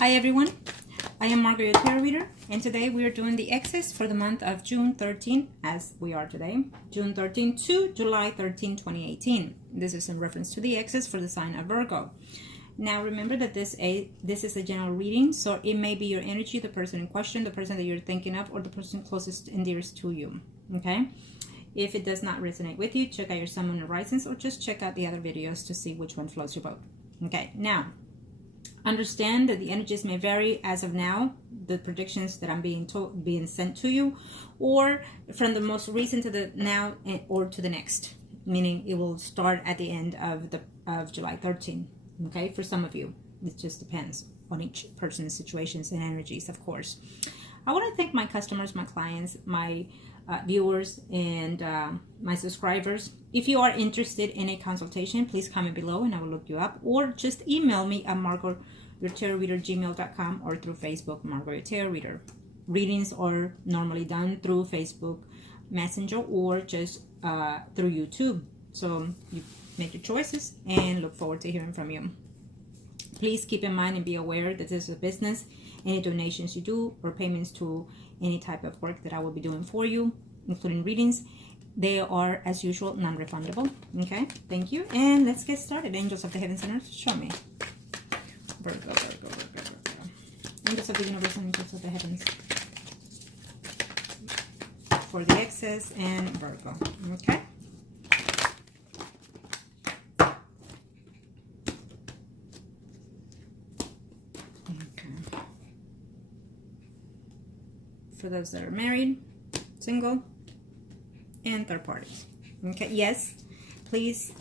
Hi everyone, I am Margot, your tarot reader, and today we are doing the X's for the month of June 13, as we are today, June 13 to July 13, 2018. This is in reference to the X's for the sign of Virgo. Now remember that this is a general reading, so it may be your energy, the person in question, the person that you're thinking of, or the person closest and dearest to you, okay? If it does not resonate with you, check out your Sun, Moon, and Risings, or just check out the other videos to see which one floats your boat. Okay, now, understand that the energies may vary as of now, the predictions that I'm being sent to you, or from the most recent to the now or to the next, meaning it will start at the end of July 13. Okay, for some of you, it just depends on each person's situations and energies, of course. I want to thank my customers, my clients, my viewers, and my subscribers. If you are interested in a consultation, please comment below and I will look you up, or just email me at MargotYourTarotReader@gmail.com or through Facebook, Margot Your Tarot Reader. Readings are normally done through Facebook Messenger or just through YouTube. So you make your choices and look forward to hearing from you. Please keep in mind and be aware that this is a business. Any donations you do or payments to any type of work that I will be doing for you, including readings, they are, as usual, non-refundable. Okay, thank you. And let's get started. Angels of the heavens and earth, show me. Virgo, Virgo, Virgo, Virgo. Angels of the universe and angels of the heavens. For the X's and Virgo. Okay. For those that are married, single, and third parties. Okay, yes, please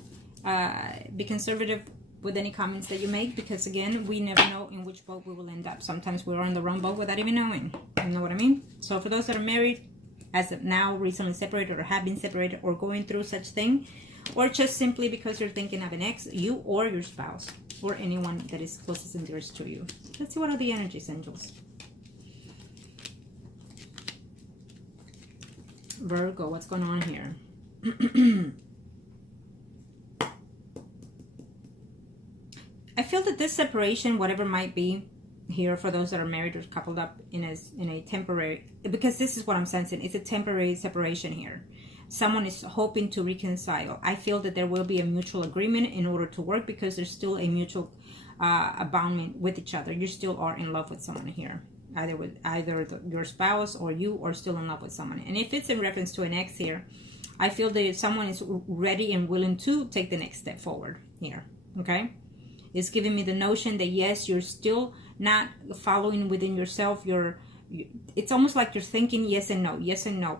be conservative with any comments that you make, because again, we never know in which boat we will end up. Sometimes we're on the wrong boat without even knowing. You know what I mean? So for those that are married, as of now, recently separated, or have been separated, or going through such thing, or just simply because you're thinking of an ex, you or your spouse, or anyone that is closest and dearest to you. Let's see what are the energies, angels. Virgo, what's going on here? I feel that this separation, whatever might be here, for those that are married or coupled up in a temporary, because this is what I'm sensing, it's a temporary separation here. Someone is hoping to reconcile. I feel that there will be a mutual agreement in order to work, because there's still a mutual aboundment with each other. You still are in love with someone here. Either your spouse or you are still in love with someone. And if it's in reference to an ex here, I feel that someone is ready and willing to take the next step forward here. Okay, it's giving me the notion that yes, you're still not following within yourself. It's almost like you're thinking yes and no,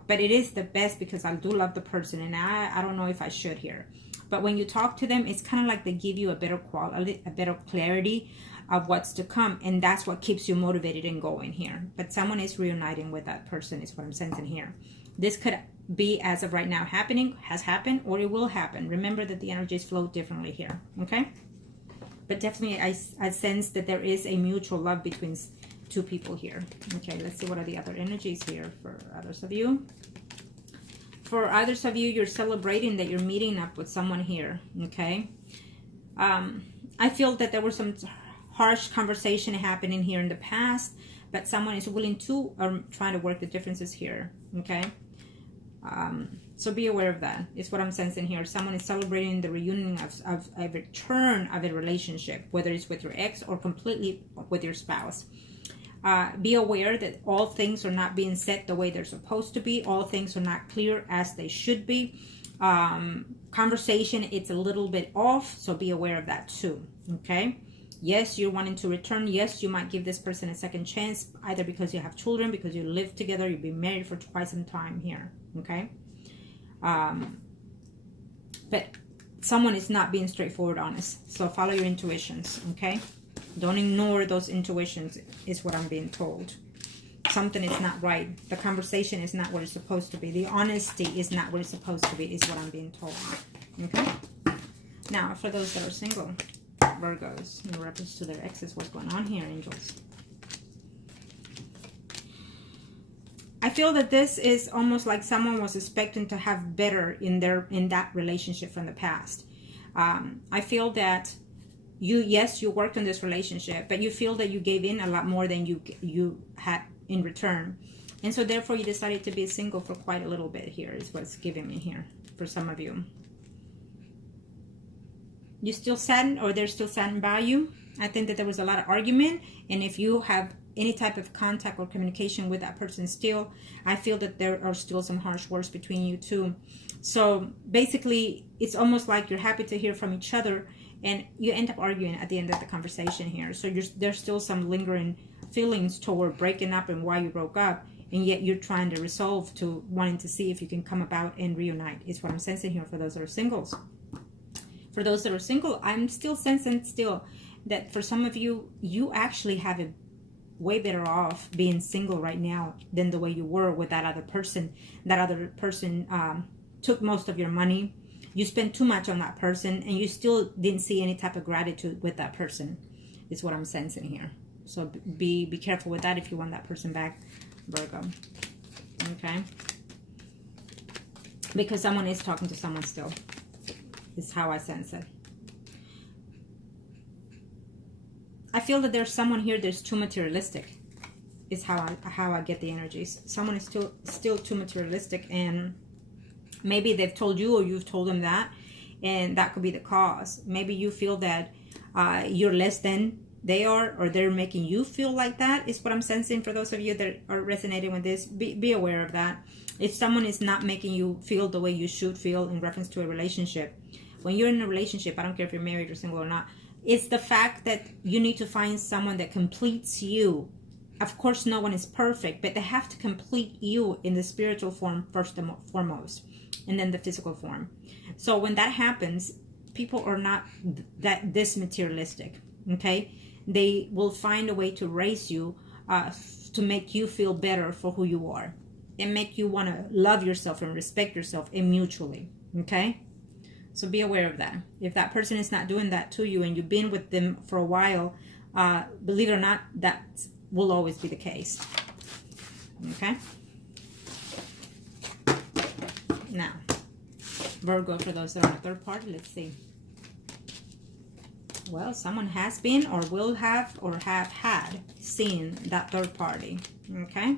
but it is the best, because I do love the person and I don't know if I should here. But when you talk to them, it's kind of like they give you a better quality, a better clarity of what's to come, and that's what keeps you motivated and going here. But someone is reuniting with that person, is what I'm sensing here. This could be, as of right now, happening, has happened, or it will happen. Remember that the energies flow differently here, okay? But definitely I sense that there is a mutual love between two people here. Okay, let's see what are the other energies here for others of you. For others of you, you're celebrating that you're meeting up with someone here, okay? I feel that there were some harsh conversation happening here in the past, but someone is willing to try to work the differences here, okay? So be aware of that. It's what I'm sensing here. Someone is celebrating the reunion of a return of a relationship, whether it's with your ex or completely with your spouse. Be aware that all things are not being set the way they're supposed to be. All things are not clear as they should be. Conversation, it's a little bit off, so be aware of that too, okay? Yes, you're wanting to return. Yes, you might give this person a second chance, either because you have children, because you live together, you've been married for quite some time here, okay? But someone is not being straightforward, honest. So follow your intuitions, okay? Don't ignore those intuitions, is what I'm being told. Something is not right. The conversation is not what it's supposed to be. The honesty is not what it's supposed to be, is what I'm being told, okay? Now, for those that are single, Virgos, in reference to their exes, what's going on here, angels? I feel that this is almost like someone was expecting to have better in that relationship from the past. I feel that yes, you worked on this relationship, but you feel that you gave in a lot more than you had in return. And so therefore you decided to be single for quite a little bit here, is what's giving me here for some of you. You still saddened, or they're still saddened by you. I think that there was a lot of argument, and if you have any type of contact or communication with that person still, I feel that there are still some harsh words between you two. So basically, it's almost like you're happy to hear from each other, and you end up arguing at the end of the conversation here. So there's still some lingering feelings toward breaking up and why you broke up, and yet you're trying to resolve to wanting to see if you can come about and reunite, is what I'm sensing here for those that are singles. For those that are single, I'm still sensing that for some of you, you actually have it way better off being single right now than the way you were with that other person. That other person took most of your money. You spent too much on that person, and you still didn't see any type of gratitude with that person, is what I'm sensing here. So be careful with that if you want that person back, Virgo. Okay? Because someone is talking to someone still. Is how I sense it. I feel that there's someone here that's too materialistic. Is how I get the energies. Someone is still too materialistic, and maybe they've told you or you've told them that, and that could be the cause. Maybe you feel that you're less than they are, or they're making you feel like that, is what I'm sensing for those of you that are resonating with this. Be aware of that. If someone is not making you feel the way you should feel in reference to a relationship, when you're in a relationship, I don't care if you're married or single or not, it's the fact that you need to find someone that completes you. Of course, no one is perfect, but they have to complete you in the spiritual form first and foremost, and then the physical form. So when that happens, people are not this materialistic, okay? They will find a way to raise you to make you feel better for who you are, and make you want to love yourself and respect yourself, and mutually, okay? So be aware of that. If that person is not doing that to you and you've been with them for a while, believe it or not, that will always be the case. Okay? Now, Virgo, for those that are on a third party, let's see. Well, someone has been or will have or have had seen that third party. Okay?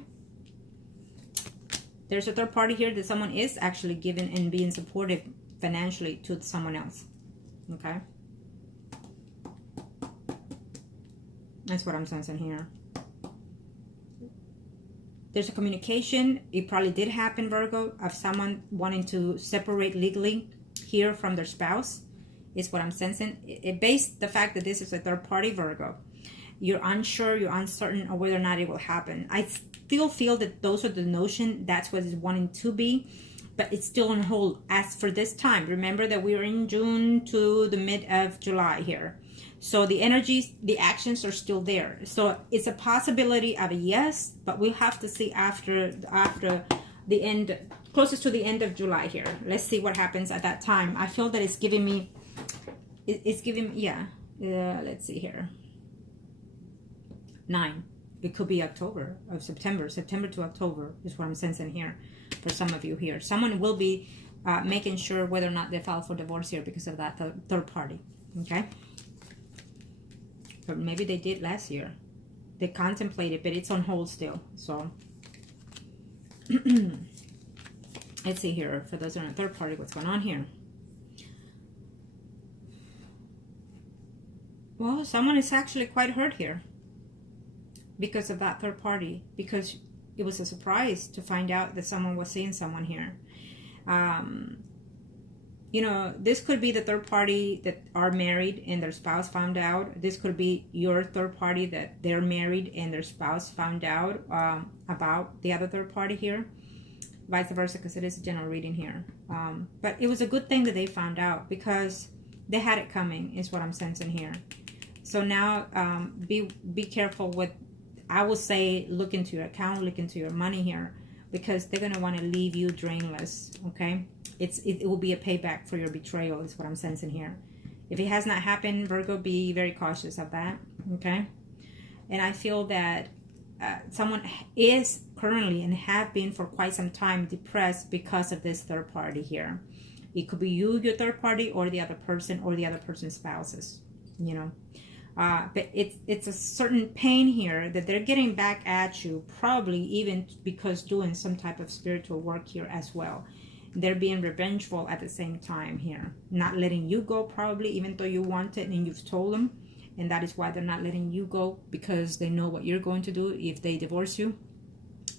There's a third party here that someone is actually giving and being supportive financially to someone else. Okay? That's what I'm sensing here. There's a communication, it probably did happen, Virgo, of someone wanting to separate legally here from their spouse, is what I'm sensing. It based the fact that this is a third party, Virgo. You're unsure, you're uncertain of whether or not it will happen. I still feel that those are the notion, that's what it's wanting to be, but it's still on hold as for this time. Remember that we're in June to the mid of July here. So the energies, the actions are still there. So it's a possibility of a yes, but we'll have to see after the end, closest to the end of July here. Let's see what happens at that time. I feel that it's giving me, let's see here. 9. It could be October of September to October is what I'm sensing here for some of you here. Someone will be making sure whether or not they file for divorce here because of that third party. Okay? But maybe they did last year. They contemplated, but it's on hold still. So let's see here for those who are in a third party, what's going on here? Well, someone is actually quite hurt here because of that third party, because it was a surprise to find out that someone was seeing someone here. You know, this could be the third party that are married and their spouse found out. This could be your third party that they're married and their spouse found out about the other third party here. Vice versa, because it is a general reading here. But it was a good thing that they found out because they had it coming, is what I'm sensing here. So now be careful with, I will say, look into your account, look into your money here, because they're going to want to leave you drainless, okay? It will be a payback for your betrayal, is what I'm sensing here. If it has not happened, Virgo, be very cautious of that, okay? And I feel that someone is currently and have been for quite some time depressed because of this third party here. It could be you, your third party, or the other person, or the other person's spouses, you know. But it's a certain pain here that they're getting back at you, probably even because doing some type of spiritual work here as well. They're being revengeful at the same time here, not letting you go, probably, even though you want it and you've told them, and that is why they're not letting you go, because they know what you're going to do if they divorce you.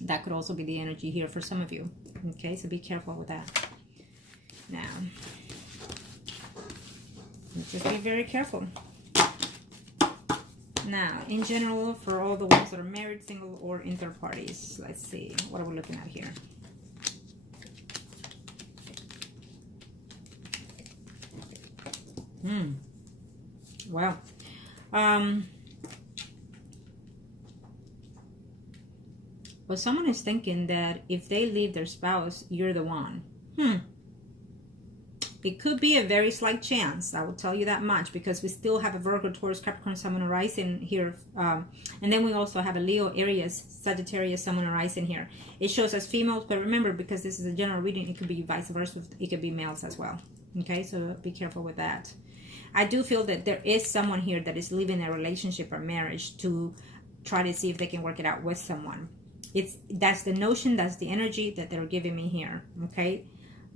That could also be the energy here for some of you. Okay, so be careful with that. Now, just be very careful. Now, in general, for all the ones that are married, single, or in third parties, let's see, what are we looking at here? Well, well, someone is thinking that if they leave their spouse, you're the one. It could be a very slight chance, I will tell you that much, because we still have a Virgo, Taurus, Capricorn, Sun, Moon, Rising here. And then we also have a Leo, Aries, Sagittarius, Sun, Moon, Rising here. It shows us females, but remember, because this is a general reading, it could be vice versa. It could be males as well. Okay, so be careful with that. I do feel that there is someone here that is leaving a relationship or marriage to try to see if they can work it out with someone. That's the notion, that's the energy that they're giving me here. Okay,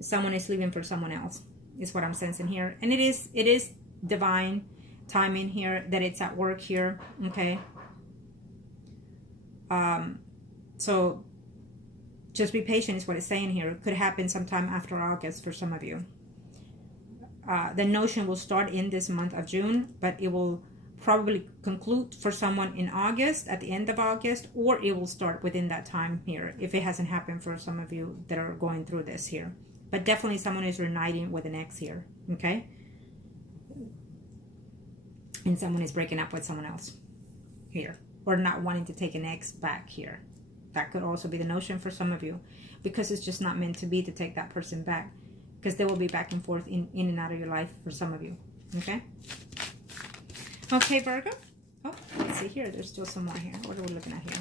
someone is leaving for someone else, is what I'm sensing here. And it is divine timing here, that it's at work here. Okay, so just be patient is what it's saying here. It could happen sometime after August for some of you. The notion will start in this month of June, but it will probably conclude for someone in August, at the end of August, or it will start within that time here, if it hasn't happened for some of you that are going through this here. But definitely someone is reuniting with an ex here, okay? And someone is breaking up with someone else here, or not wanting to take an ex back here. That could also be the notion for some of you, because it's just not meant to be to take that person back, because they will be back and forth in and out of your life for some of you, okay? Okay, Virgo. Oh, let's see here. There's still some more here. What are we looking at here?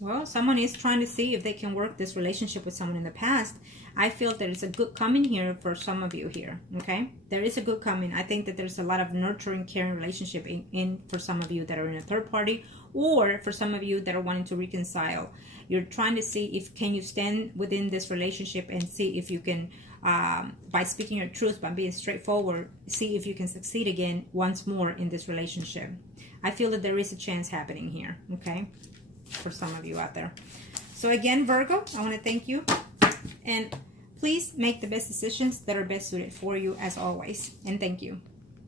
Well, someone is trying to see if they can work this relationship with someone in the past. I feel there is a good coming here for some of you here, okay? There is a good coming. I think that there's a lot of nurturing, caring relationship in for some of you that are in a third party, or for some of you that are wanting to reconcile. You're trying to see if can you stand within this relationship and see if you can, by speaking your truth, by being straightforward, see if you can succeed again once more in this relationship. I feel that there is a chance happening here, okay? For some of you out there. So again, Virgo, I want to thank you, and please make the best decisions that are best suited for you as always, and thank you.